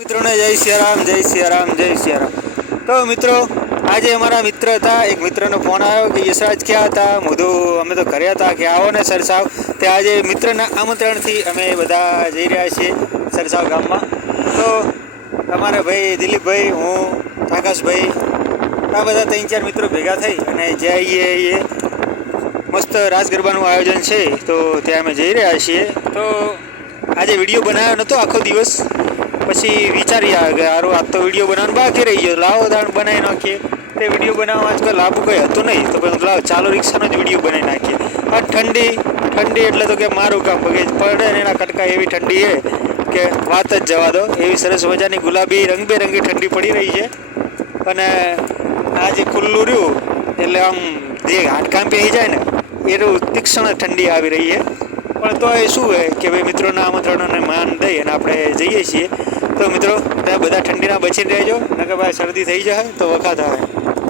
મિત્રોને જય સિયારામ જય સિયારામ જય સિયારામ. તો મિત્રો, આજે અમારા મિત્ર હતા, એક મિત્રનો ફોન આવ્યો કે યશરાજ ક્યાં હતા? મોધું અમે તો ઘરે હતા, કે આવો ને સરસાવ તે આજે મિત્રના આમંત્રણથી અમે બધા જઈ રહ્યા છીએ સરસાવ ગામમાં. તો અમારા ભાઈ દિલીપભાઈ, હું આકાશભાઈ આ બધા ત્રણ ચાર મિત્રો ભેગા થઈ અને જઈએ એ. મસ્ત રાસ ગરબાનું આયોજન છે, તો ત્યાં અમે જઈ રહ્યા છીએ. તો આજે વીડિયો બનાવ્યો નહોતો આખો દિવસ. પછી વિચારી આવ્યો કે સારું આ તો વીડિયો બનાવવાનું બાકી રહી ગયો. લાવો દાણ બનાવી નાખીએ. તે વીડિયો બનાવવા આજકાલ લાભ કંઈ હતું નહીં. તો પછી લાવ, ચાલો રિક્ષાનો જ વીડિયો બનાવી નાખીએ. આ ઠંડી ઠંડી એટલે તો કે મારું કામ પગે પડે ને એના કટકા એવી ઠંડી છે કે વાત જ જવા દો. એવી સરસ મજાની ગુલાબી રંગબેરંગી ઠંડી પડી રહી છે. અને આ જે ખુલ્લું રહ્યું, એટલે આમ જે હાડકામ પહેરી જાય ને, એનું તીક્ષ્ણ ઠંડી આવી રહી છે. પણ તો એ શું હોય કે ભાઈ મિત્રોના આમંત્રણોને માન દઈ અને આપણે જઈએ છીએ. તો મિત્રો, ત્યાં બધા ઠંડીના બચીને રહેજો. નકર ભાઈ શરદી થઈ જાય તો વખત થાય